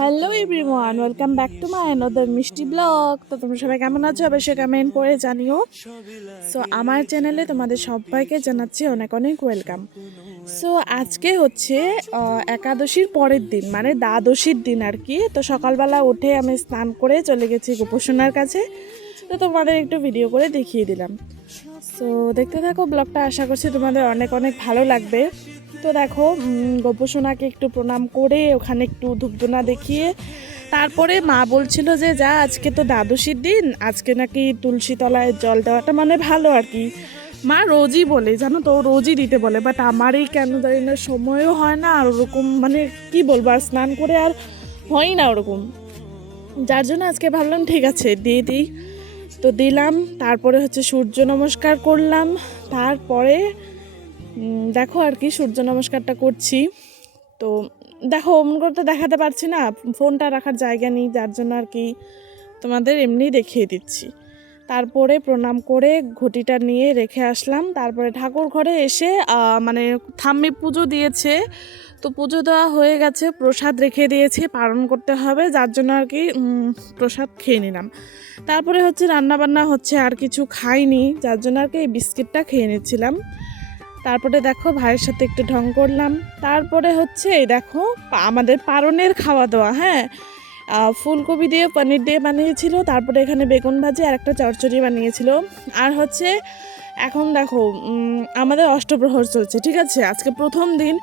Hello everyone, welcome back to my another মিষ্টি blog. তো তোমরা সবাই কেমন আছো অবশ্যই কমেন্ট করে জানিও। সো আমার চ্যানেলে তোমাদের সবাইকে জানাচ্ছি অনেক অনেক ওয়েলকাম। সো আজকে হচ্ছে একাদশীর পরের দিন, মানে দ্বাদশীর দিন আর কি। তো সকালবেলা উঠে আমি স্নান করে চলে গেছি গোপোষণার কাছে। তো তোমাদের একটু ভিডিও করে দেখিয়ে দিলাম। সো দেখতে থাকো ব্লগটা, আশা করছি তোমাদের অনেক অনেক ভালো লাগবে। তো দেখো গোপোষণাকে একটু প্রণাম করে ওখানে একটু ধূপধুনা দেখিয়ে তারপরে মা বলছিল যে যা, আজকে তো দ্বাদশীর দিন, আজকে নাকি তুলসী তলায় জল দেওয়াটা মানে ভালো আর কি। মা রোজই বলে, জানো তো, রোজই দিতে বলে, বাট আমারই কেন জানি না সময়ও হয় না, আর ওরকম মানে কি বলবো, আর স্নান করে আর হয়ই না ওরকম, যার জন্য আজকে ভাবলাম ঠিক আছে দিয়ে দিই। তো দিলাম, তারপরে হচ্ছে সূর্য নমস্কার করলাম। তারপরে দেখো আর কি সূর্য নমস্কারটা করছি। তো দেখো অমন করে তো দেখাতে পারছি না, ফোনটা রাখার জায়গা নেই, যার জন্য আর কি তোমাদের এমনি দেখিয়ে দিচ্ছি। তারপরে প্রণাম করে ঘটিটা নিয়ে রেখে আসলাম। তারপরে ঠাকুর ঘরে এসে মানে ঠাম্মি পুজো দিয়েছে, তো পুজো দেওয়া হয়ে গেছে, প্রসাদ রেখে দিয়েছি, পালন করতে হবে, যার জন্য আর কি প্রসাদ খেয়ে নিলাম। তারপরে হচ্ছে রান্নাবান্না হচ্ছে, আর কিছু খাইনি, যার জন্য আর কি এই বিস্কিটটা খেয়ে নিচ্ছিলাম। তারপরে দেখো ভাইয়ের সাথে একটু ঢং করলাম। তারপরে হচ্ছে এই দেখো আমাদের পারনের খাওয়া দাওয়া, হ্যাঁ, ফুলকপি দিয়ে পনির দিয়ে বানিয়েছিল, তারপরে এখানে বেগুন ভাজি আর একটা চচ্চড়ি বানিয়েছিল। আর হচ্ছে এখন দেখো আমাদের অষ্টপ্রহর চলছে, ঠিক আছে, আজকে প্রথম দিন।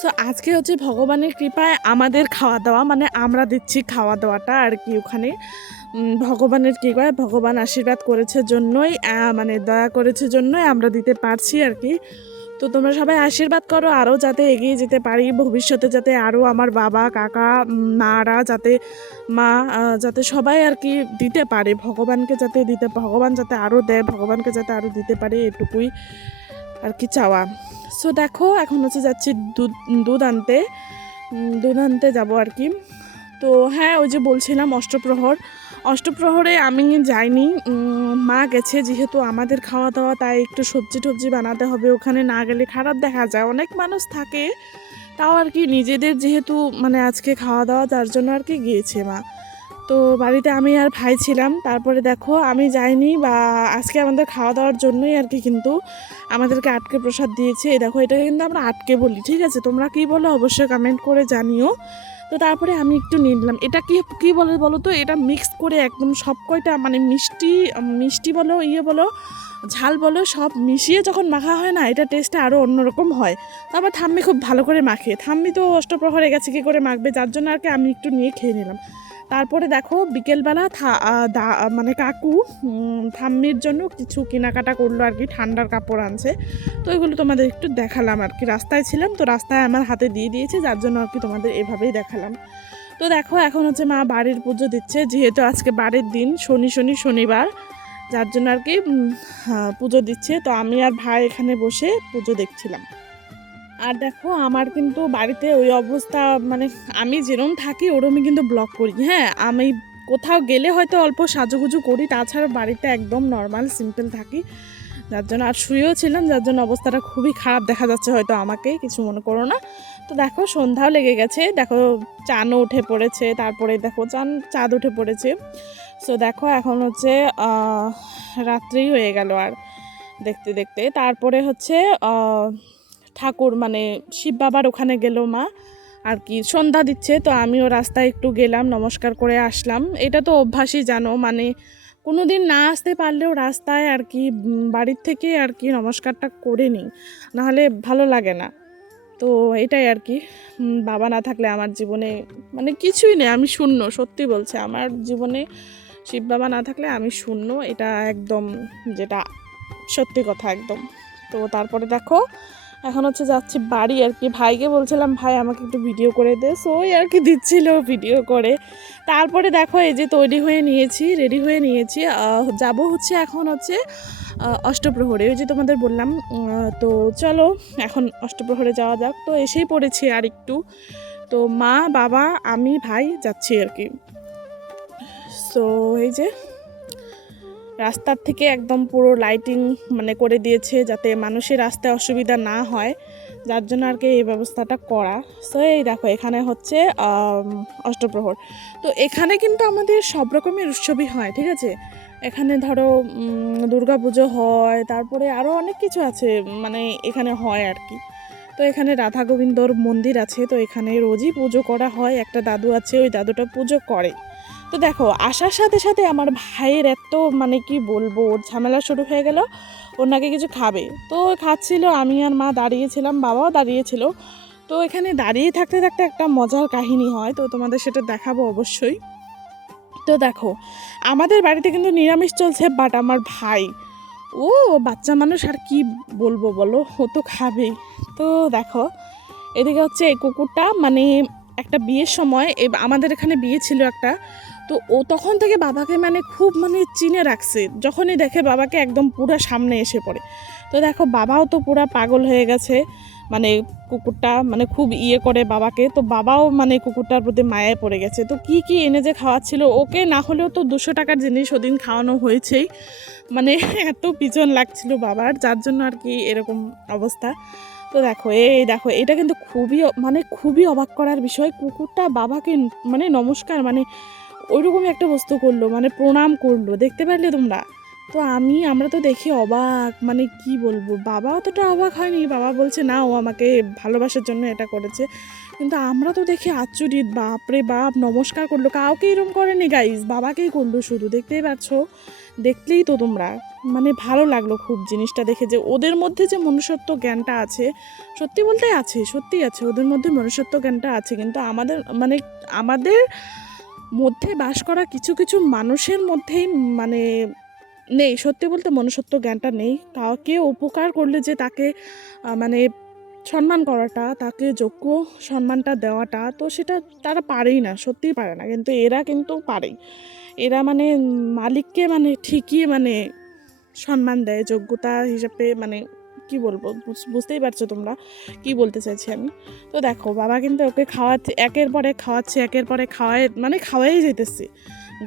সো আজকে হচ্ছে ভগবানের কৃপায় আমাদের খাওয়া দাওয়া, মানে আমরা দিচ্ছি খাওয়া দাওয়াটা আর কি ওখানে। ভগবানের কৃপায়, ভগবান আশীর্বাদ করেছে জন্যই, মানে দয়া করেছে জন্যই আমরা দিতে পারছি আর কি। তো তোমরা সবাই আশীর্বাদ করো আরও যাতে এগিয়ে যেতে পারি, ভবিষ্যতে যাতে আরও আমার বাবা কাকা মারা যাতে যাতে সবাই আর কি দিতে পারে, ভগবানকে যাতে দিতে, ভগবান যাতে আরও দেয়, ভগবানকে যাতে আরও দিতে পারে, এটুকুই আর কি চাওয়া। সো দেখো এখন হচ্ছে যাচ্ছি দুধ আনতে যাবো আর কি। তো হ্যাঁ, ওই যে বলছিলাম অষ্টপ্রহরে আমি যাইনি, মা গেছে, যেহেতু আমাদের খাওয়া দাওয়া, তাই একটু সবজি টবজি বানাতে হবে, ওখানে না গেলে খারাপ দেখা যায়, অনেক মানুষ থাকে, তাও আর কি নিজেদের যেহেতু মানে আজকে খাওয়া দাওয়া, তার জন্য আর কি গিয়েছে মা। তো বাড়িতে আমি আর ভাই ছিলাম। তারপরে দেখো আমি যাইনি, বা আজকে আমাদের খাওয়া দাওয়ার জন্যই আর কি কিন্তু আমাদেরকে আটকে প্রসাদ দিয়েছে। এই দেখো এটাকে কিন্তু আমরা আটকে বলি, ঠিক আছে, তোমরা কী বলো অবশ্যই কমেন্ট করে জানিও। তো তারপরে আমি একটু নিলাম, এটা কি বলে বলো তো, এটা মিক্স করে একদম সব কয়টা মানে মিষ্টি বলো, বলো, ঝাল বলো, সব মিশিয়ে যখন মাখা হয় না, এটা টেস্টটা আরও অন্যরকম হয়। তারপর ঠাম্মি খুব ভালো করে মাখে, ঠাম্মি তো অষ্টপ্রহরে গেছে কী করে মাখবে, যার জন্য আর কি আমি একটু নিয়ে খেয়ে নিলাম। তারপরে দেখো বিকেলবেলা মানে কাকু ঠাম্মির জন্য কিছু কেনাকাটা করলো আর কি, ঠান্ডার কাপড় আনছে, তো এগুলো তোমাদের একটু দেখালাম আর কি। রাস্তায় ছিলাম, তো রাস্তায় আমার হাতে দিয়ে দিয়েছে, যার জন্য আর কি তোমাদের এভাবেই দেখালাম। তো দেখো এখন হচ্ছে মা বাড়ির পুজো দিচ্ছে, যেহেতু আজকে বাড়ির দিন, শনিবার, যার জন্য আর কি পুজো দিচ্ছে। তো আমি আর ভাই এখানে বসে পুজো দেখছিলাম। আর দেখো আমার কিন্তু বাড়িতে ওই অবস্থা, মানে আমি যেরকম থাকি ওরমই কিন্তু ব্লগ করি, হ্যাঁ, আমি কোথাও গেলে হয়তো অল্প সাজুগুজু করি, তাছাড়া বাড়িতে একদম নর্মাল সিম্পল থাকি, যার জন্য আর শুয়েও ছিলাম, যার জন্য অবস্থাটা খুবই খারাপ দেখা যাচ্ছে, হয়তো আমাকে কিছু মনে করো না। তো দেখো সন্ধ্যাও লেগে গেছে, দেখো চাঁদও উঠে পড়েছে, তারপরে দেখো চাঁদ উঠে পড়েছে। সো দেখো এখন হচ্ছে রাত্রি হয়ে গেল আর দেখতে দেখতে। তারপরে হচ্ছে ঠাকুর মানে শিব বাবার ওখানে গেল মা আর কি, সন্ধ্যা দিচ্ছে, তো আমিও রাস্তায় একটু গেলাম, নমস্কার করে আসলাম। এটা তো অভ্যাসই জানো, মানে কোনো দিন না আসতে পারলেও রাস্তায় আর কি বাড়ির থেকে আর কি নমস্কারটা করে নিই, নাহলে ভালো লাগে না। তো এটাই আর কি, বাবা না থাকলে আমার জীবনে মানে কিছুই নেই, আমি শূন্য, সত্যি বলছে, আমার জীবনে শিব বাবা না থাকলে আমি শূন্য, এটা একদম, যেটা সত্যি কথা একদম। তো তারপরে দেখো এখন হচ্ছে যাচ্ছি বাড়ি আর কি, ভাইকে বলছিলাম ভাই আমাকে একটু ভিডিও করে দে, সো ওই আর কি দিচ্ছিল ভিডিও করে। তারপরে দেখো এই যে রেডি হয়ে নিয়েছি, যাব হচ্ছে এখন হচ্ছে অষ্টপ্রহরে, ওই যে তোমাদের বললাম। তো চলো এখন অষ্টপ্রহরে যাওয়া যাক। তো এসেই পড়েছি আর একটু, তো মা বাবা আমি ভাই যাচ্ছি আর কি। সো এই যে রাস্তার থেকে একদম পুরো লাইটিং মানে করে দিয়েছে, যাতে মানুষের রাস্তায় অসুবিধা না হয়, যার জন্য আর কি এই ব্যবস্থাটা করা। সো এই দেখো এখানে হচ্ছে অষ্টপ্রহর। তো এখানে কিন্তু আমাদের সব রকমের উৎসবই হয়, ঠিক আছে। এখানে ধরো দুর্গা পুজো হয়, তারপরে আরও অনেক কিছু আছে মানে এখানে হয় আর কি। তো এখানে রাধা গোবিন্দর মন্দির আছে, তো এখানে রোজই পুজো করা হয়। একটা দাদু আছে, ওই দাদুটা পুজো করে। তো দেখো আসার সাথে সাথে আমার ভাইয়ের এত মানে কি বলবো, ওর ঝামেলা শুরু হয়ে গেল। ওর নাকি কিছু খাবে, তো খাচ্ছিল, আমি আর মা দাঁড়িয়েছিলাম, বাবাও দাঁড়িয়েছিল। তো এখানে দাঁড়িয়ে থাকতে থাকতে একটা মজার কাহিনী হয়, তো তোমাদের সেটা দেখাবো অবশ্যই। তো দেখো আমাদের বাড়িতে কিন্তু নিরামিষ চলছে, বাট আমার ভাই ও বাচ্চা মানুষ আর কি বলবো বলো, ও তো খাবেই। তো দেখো এদিকে হচ্ছে এই কুকুরটা মানে একটা বিয়ের সময় আমাদের এখানে বিয়ে ছিল একটা, তো ও তখন থেকে বাবাকে মানে খুব মানে চিনে রাখছে, যখনই দেখে বাবাকে একদম পুরো সামনে এসে পড়ে। তো দেখো বাবাও তো পুরা পাগল হয়ে গেছে, মানে কুকুরটা মানে খুব করে বাবাকে, তো বাবাও মানে কুকুরটার প্রতি মায়ায় পড়ে গেছে। তো কি কি এনে যে খাওয়াচ্ছিল ওকে, না হলেও তো 200 টাকার জিনিস ওদিন খাওয়ানো হয়েছেই, মানে এত পিছন লাগছিল বাবার, যার জন্য আর কি এরকম অবস্থা। তো দেখো দেখো এটা কিন্তু খুবই অবাক করার বিষয়, কুকুরটা বাবাকে মানে নমস্কার মানে ওইরকমই একটা বস্তু করলো, মানে প্রণাম করলো, দেখতে পারলে তোমরা। তো আমরা তো দেখি অবাক, মানে কি বলবো, বাবা অতটা অবাক হয়নি, বাবা বলছে না ও আমাকে ভালোবাসার জন্য এটা করেছে। কিন্তু আমরা তো দেখি আশ্চর্যিত, বাপরে বাপ, নমস্কার করলো, কাউকে এরকম করেনি গাইস, বাবাকেই করলো শুধু, দেখতেই পাচ্ছ, দেখলেই তো তোমরা, মানে ভালো লাগলো খুব জিনিসটা দেখে, যে ওদের মধ্যে যে মনুষ্যত্ব জ্ঞানটা আছে, সত্যি বলতে আছে, সত্যি আছে, ওদের মধ্যে মনুষ্যত্ব জ্ঞানটা আছে, কিন্তু আমাদের মধ্যে বাস করা কিছু কিছু মানুষের মধ্যেই মানে নেই, সত্যি বলতে মনুষ্যত্ব জ্ঞানটা নেই। কাউকে উপকার করলে যে তাকে মানে সম্মান করাটা, তাকে যোগ্য সম্মানটা দেওয়াটা, তো সেটা তারা পারেই না, সত্যিই পারে না, কিন্তু এরা কিন্তু পারেই। এরা মানে মালিককে মানে ঠিকই মানে সম্মান দেয় যোগ্যতা হিসাবে, মানে কি বলবো, বুঝতেই পারছো তোমরা কি বলতে চাইছি আমি। তো দেখো বাবা কিন্তু ওকে খাওয়াচ্ছে, একের পর এক খাওয়াচ্ছে, একের পর এক খাওয়াই যেতেছে।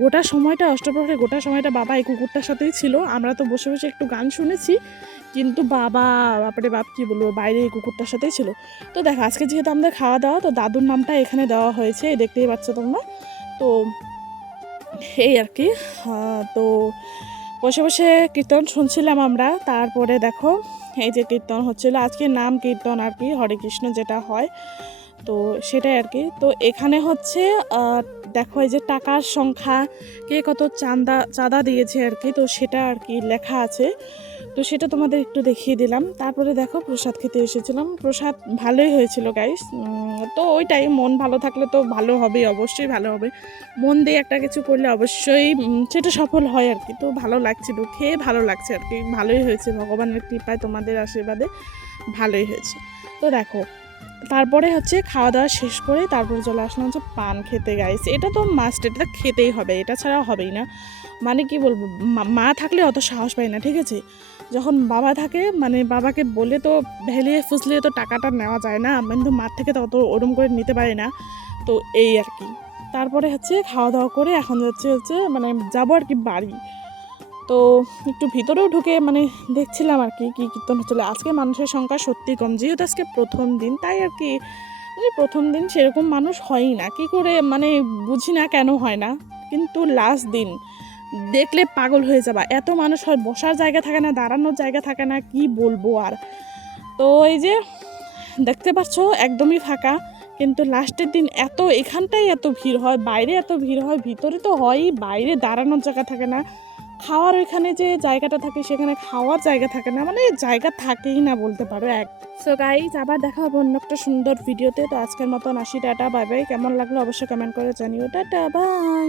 গোটা সময়টা অষ্টপ্রহরে গোটা সময়টা বাবা এই কুকুরটার সাথেই ছিল। আমরা তো বসে বসে একটু গান শুনেছি, কিন্তু বাপরে বাপ কি বলবো, বাইরে এই কুকুরটার সাথেই ছিল। তো দেখো আজকে যেহেতু আমাদের খাওয়া দাওয়া, তো দাদুর নামটা এখানে দেওয়া হয়েছে, দেখতেই পাচ্ছ তোমরা। তো এই আর কি, তো বসে বসে কীর্তন শুনছিলাম আমরা। তারপরে দেখো এই যে কীর্তন হচ্ছিল, আজকে নাম কীর্তন আর কি, হরে কৃষ্ণ যেটা হয়, তো সেটাই আর কি। তো এখানে হচ্ছে দেখো এই যে টাকার সংখ্যা, কে কত চাঁদা দিয়েছে আর কি, তো সেটা আর কি লেখা আছে, তো সেটা তোমাদের একটু দেখিয়ে দিলাম। তারপরে দেখো প্রসাদ খেতে এসেছিলাম, প্রসাদ ভালোই হয়েছিল গাইস। তো ওইটাই, মন ভালো থাকলে তো ভালো হবে, অবশ্যই ভালো হবে, মন দিয়ে একটা কিছু করলে অবশ্যই সেটা সফল হয় আর কি। তো ভালো লাগছিল, খেয়ে ভালো লাগছে আর কি, ভালোই হয়েছে, ভগবানের কৃপায় তোমাদের আশীর্বাদে ভালোই হয়েছে। তো দেখো তারপরে হচ্ছে খাওয়া দাওয়া শেষ করে তারপরে চলে আসলাম হচ্ছে পান খেতে গাইস, এটা তো মাস্ট, এটা খেতেই হবে, এটা ছাড়া হবেই না। মানে কি বলবো, মা থাকলে অত সাহস পাই না, ঠিক আছে, যখন বাবা থাকে মানে বাবাকে বলে তো ভেলিয়ে ফুসলিয়ে তো টাকাটা নেওয়া যায় না, কিন্তু মার থেকে তো অত ওরম করে নিতে পারি না। তো এই আর কি, তারপরে হচ্ছে খাওয়া দাওয়া করে এখন হচ্ছে মানে যাবো আর কি বাড়ি। তো একটু ভিতরেও ঢুকে মানে দেখছিলাম আর কি কীর্তন হচ্ছিলো। আজকে মানুষের সংখ্যা সত্যি কম, যেহেতু আজকে প্রথম দিন, তাই আর কি, মানে প্রথম দিন সেরকম মানুষ হয়ই না, কি করে মানে বুঝি না কেন হয় না, কিন্তু লাস্ট দিন দেখলে পাগল হয়ে যাবা, এত মানুষ হয়, বসার জায়গা থাকে না, দাঁড়ানোর জায়গা থাকে না, কি বলবো আর। তো এই যে দেখতে পাচ্ছ একদমই ফাঁকা, কিন্তু লাস্টের দিন এখানটাই এত ভিড় হয়, বাইরে এত ভিড় হয়, ভিতরে তো হয়ই, বাইরে দাঁড়ানোর জায়গা থাকে না, খাওয়ার ওইখানে যে জায়গাটা থাকে সেখানে খাওয়ার জায়গা থাকে না, মানে জায়গা থাকেই না বলতে পারো এক। সো গাইজ আবার দেখা হবে অন্য একটা সুন্দর ভিডিওতে। তো আজকের মতন আসি, টাটা, বাই বাই। কেমন লাগলো অবশ্যই কমেন্ট করে জানিও, টাটা, বাই।